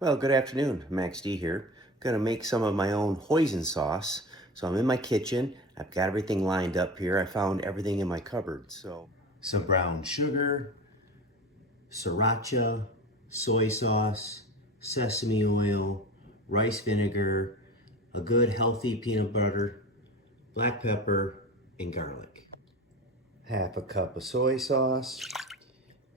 Well, good afternoon. Max D here. Gonna make some of my own hoisin sauce. So I'm in my kitchen. I've got everything lined up here. I found everything in my cupboard. So some brown sugar, sriracha, soy sauce, sesame oil, rice vinegar, a good healthy peanut butter, black pepper, and garlic. Half a cup of soy sauce,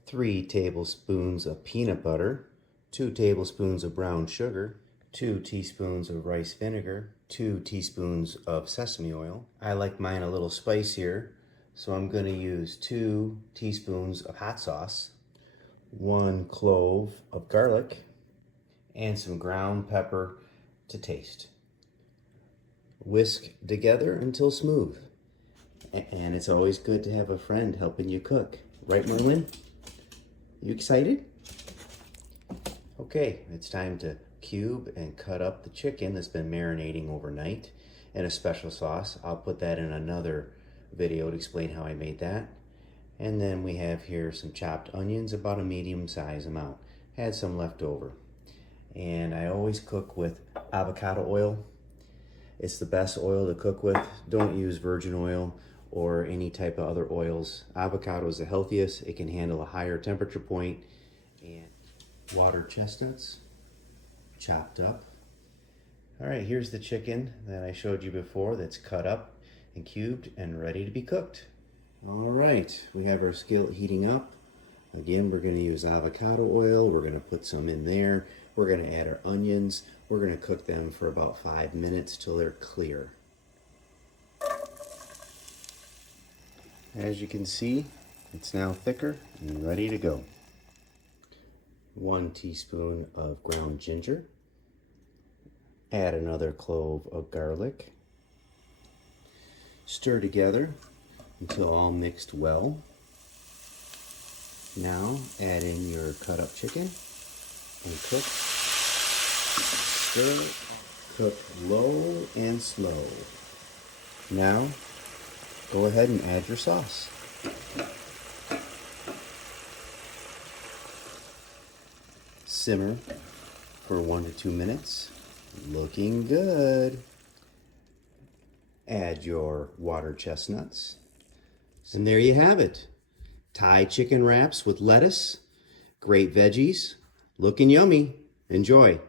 3 tablespoons of peanut butter, 2 tablespoons of brown sugar, 2 teaspoons of rice vinegar, 2 teaspoons of sesame oil. I like mine a little spicier, so I'm going to use 2 teaspoons of hot sauce, 1 clove of garlic, and some ground pepper to taste. Whisk together until smooth. And it's always good to have a friend helping you cook. Right, Merwin? You excited? Okay, it's time to cube and cut up the chicken that's been marinating overnight in a special sauce. I'll put that in another video to explain how I made that. And then we have here some chopped onions, about a medium size amount. Had some left over. And I always cook with avocado oil. It's the best oil to cook with. Don't use virgin oil or any type of other oils. Avocado is the healthiest. It can handle a higher temperature point. And watered chestnuts, chopped up. All right, here's the chicken that I showed you before that's cut up and cubed and ready to be cooked. All right, we have our skillet heating up. Again, we're gonna use avocado oil. We're gonna put some in there. We're gonna add our onions. We're gonna cook them for about 5 minutes till they're clear. As you can see, it's now thicker and ready to go. 1 teaspoon of ground ginger. Add another clove of garlic. Stir together until all mixed well. Now add in your cut up chicken and cook. Stir, cook low and slow. Now go ahead and add your sauce. Simmer for 1 to 2 minutes. Looking good. Add your watered chestnuts. And there you have it. Thai chicken wraps with lettuce. Great veggies. Looking yummy. Enjoy.